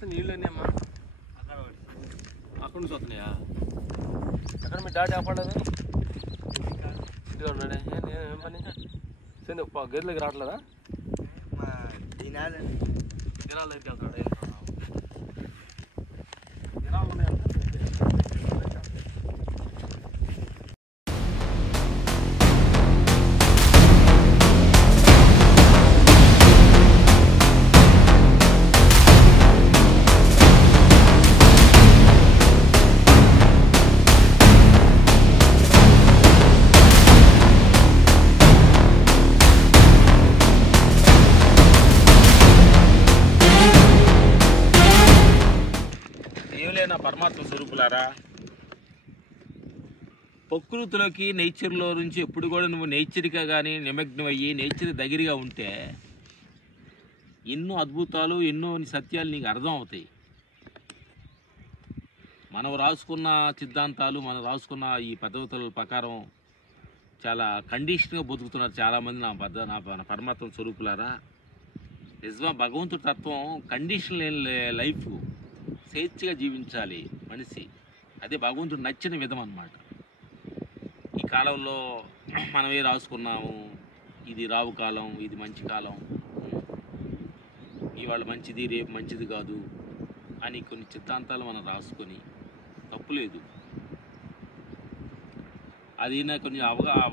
వస్తాయి నీళ్ళన్నీ అమ్మా? అక్కడ నుంచి వస్తున్నాయా? ఎక్కడ మీ డాడీ ఆపడలేదు? ఇంటిగా ఉన్నాడే? ఏం పని? సరే గేదెలకి రావట్లేదా? దినాల దగ్గరికి వెళ్తాడు. దినాలు ఉన్నాయంటే నా పరమాత్మ స్వరూపులారా, ప్రకృతిలోకి నేచర్లో నుంచి ఎప్పుడు కూడా నువ్వు నేచర్గా కానీ నిమగ్నం అయ్యి నేచర్ దగ్గరగా ఉంటే ఎన్నో అద్భుతాలు ఎన్నో సత్యాలు నీకు అర్థం అవుతాయి. మనం రాసుకున్న సిద్ధాంతాలు మనం రాసుకున్న ఈ పద్ధతుల ప్రకారం చాలా కండిషన్గా బతుకుతున్నారు చాలామంది. నా పరమాత్మ స్వరూపులారా, నిజమా భగవంతుడి తత్వం కండిషన్ లేని లైఫ్, స్వేచ్ఛగా జీవించాలి మనిషి. అదే భగవంతుడు నచ్చిన విధం అన్నమాట. ఈ కాలంలో మనమే రాసుకున్నాము, ఇది రావు కాలం, ఇది మంచి కాలం, ఇవాళ మంచిది రేపు మంచిది కాదు అని కొన్ని సిద్ధాంతాలు మనం రాసుకొని తప్పులేదు. అది కొన్ని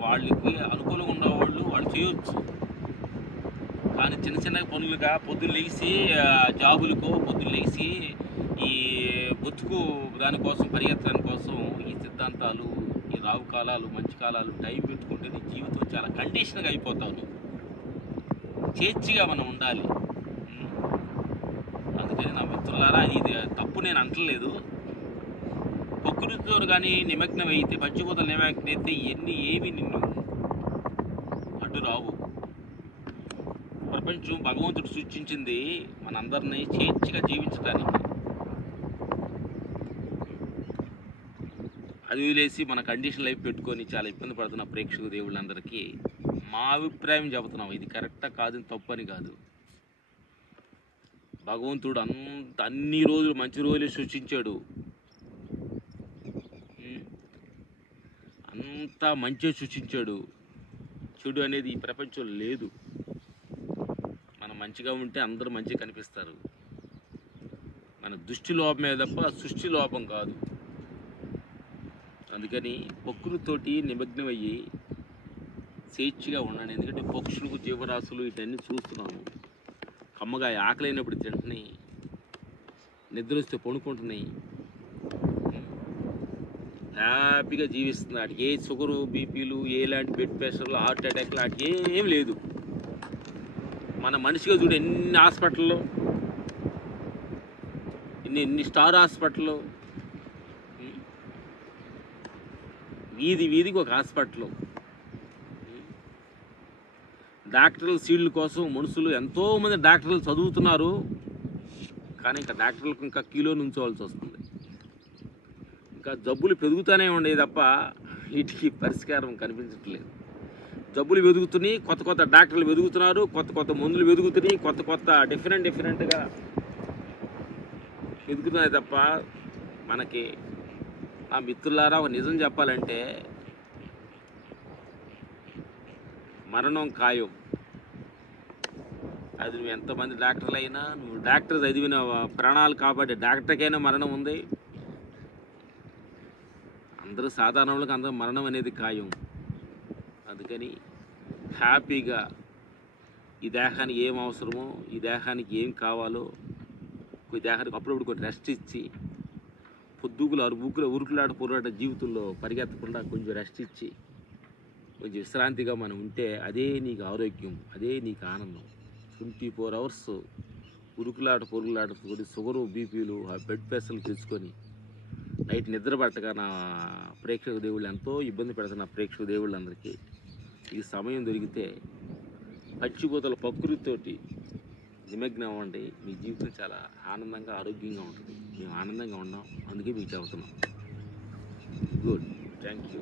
వాళ్ళకి అనుకూలంగా ఉన్నవాళ్ళు వాళ్ళు చేయొచ్చు. కానీ చిన్న చిన్న పనులుగా పొద్దున్న లేచి జాబులకో పొద్దున్న లేచి ఈ బతుకు దానికోసం పరిగెత్తడం కోసం ఈ సిద్ధాంతాలు, ఈ రావు కాలాలు మంచి కాలాలు టైం పెట్టుకుంటే నీ జీవితం చాలా కండిషన్గా అయిపోతావు. నువ్వు స్వేచ్ఛగా మనం ఉండాలి. అందుకని నా మిత్రులారా, ఇది తప్పు నేను అంటలేదు. ప్రకృతితో కానీ నిమగ్నం అయితే, పంచభూతాలు నిమగ్నం అయితే ఏమి నిన్ను అడ్డు రావు. ప్రపంచం భగవంతుడు సృష్టించింది మనందరినీ స్వేచ్ఛగా జీవించడానికి. అది వదిలేసి మన కండిషన్ లైఫ్ పెట్టుకొని చాలా ఇబ్బంది పడుతున్న ప్రేక్షక దేవుళ్ళందరికీ మా అభిప్రాయం చెబుతున్నాం. ఇది కరెక్టా కాదు, తప్పు అని కాదు. భగవంతుడు అన్ని రోజులు మంచి రోజులే సృష్టించాడు. అంతా మంచిగా సృష్టించాడు. చెడు అనేది ఈ ప్రపంచంలో లేదు. మనం మంచిగా ఉంటే అందరూ మంచిగా కనిపిస్తారు. మన దృష్టి లోపమే తప్ప సృష్టి లోపం కాదు. అందుకని ప్రకృతితోటి నిమగ్నం అయ్యి స్వేచ్ఛగా ఉండండి. ఎందుకంటే పక్షులు, జీవరాశులు ఇవన్నీ చూస్తున్నాము. కమ్మగా ఆకలైనప్పుడు తింటున్నాయి, నిద్ర వస్తే పడుకుంటున్నాయి, హ్యాపీగా జీవిస్తుంది. వాటికి ఏ షుగరు, బీపీలు, ఎలాంటి బ్లడ్ ప్రెషర్లు, హార్ట్ అటాక్లు వాటికి ఏం లేదు. మన మనిషిగా చూడు ఎన్ని హాస్పిటల్లో, ఎన్ని స్టార్ హాస్పిటల్లో, వీధికి ఒక హాస్పిటల్. డాక్టర్ల సీట్ల కోసం మనుషులు ఎంతోమంది డాక్టర్లు చదువుతున్నారు. కానీ ఇంకా డాక్టర్లకు ఇంకా కిలో నుంచోవాల్సి వస్తుంది. ఇంకా జబ్బులు పెరుగుతూనే ఉండేది తప్ప వీటికి పరిష్కారం కనిపించట్లేదు. జబ్బులు వెతుకుతున్నాయి, కొత్త డాక్టర్లు వెతుకుతున్నారు, కొత్త మందులు వెతుకుతున్నాయి, కొత్త డిఫరెంట్గా వెతుకుతున్నాయి తప్ప మనకి. ఆ మిత్రులారా, ఒక నిజం చెప్పాలంటే మరణం ఖాయం. అది నువ్వు ఎంతమంది డాక్టర్లు అయినా, నువ్వు డాక్టర్ చదివిన ప్రాణాలు కాబట్టి డాక్టర్కైనా మరణం ఉంది. అందరూ సాధారణులకు అందరూ మరణం అనేది ఖాయం. అందుకని హ్యాపీగా ఈ దేహానికి ఏం అవసరమో, ఈ దేహానికి ఏం కావాలో, ఈ దేహానికి అప్పుడప్పుడు కొన్ని రెస్ట్ ఇచ్చి, పొద్దుగులు ఉరుకులాట పోరాట జీవితంలో పరిగెత్తకుండా కొంచెం రెస్ట్ ఇచ్చి కొంచెం విశ్రాంతిగా మనం ఉంటే అదే నీకు ఆరోగ్యం, అదే నీకు ఆనందం. 24 hours పొరుగులాట షుగరు, బీపీలు, బ్లడ్ ప్రెషర్లు తెచ్చుకొని నైట్ నిద్ర పట్టగా నా ప్రేక్షక దేవుళ్ళు ఎంతో ఇబ్బంది పెడుతున్న ప్రేక్షక దేవుళ్ళందరికీ ఈ సమయం దొరికితే పచ్చిపోతల ప్రకృతితోటి నిమగ్నం అవ్వండి. మీ జీవితం చాలా ఆనందంగా ఆరోగ్యంగా ఉంటుంది. మేము ఆనందంగా ఉన్నాం, అందుకే మీకు చెబుతున్నాం. Good, thank you.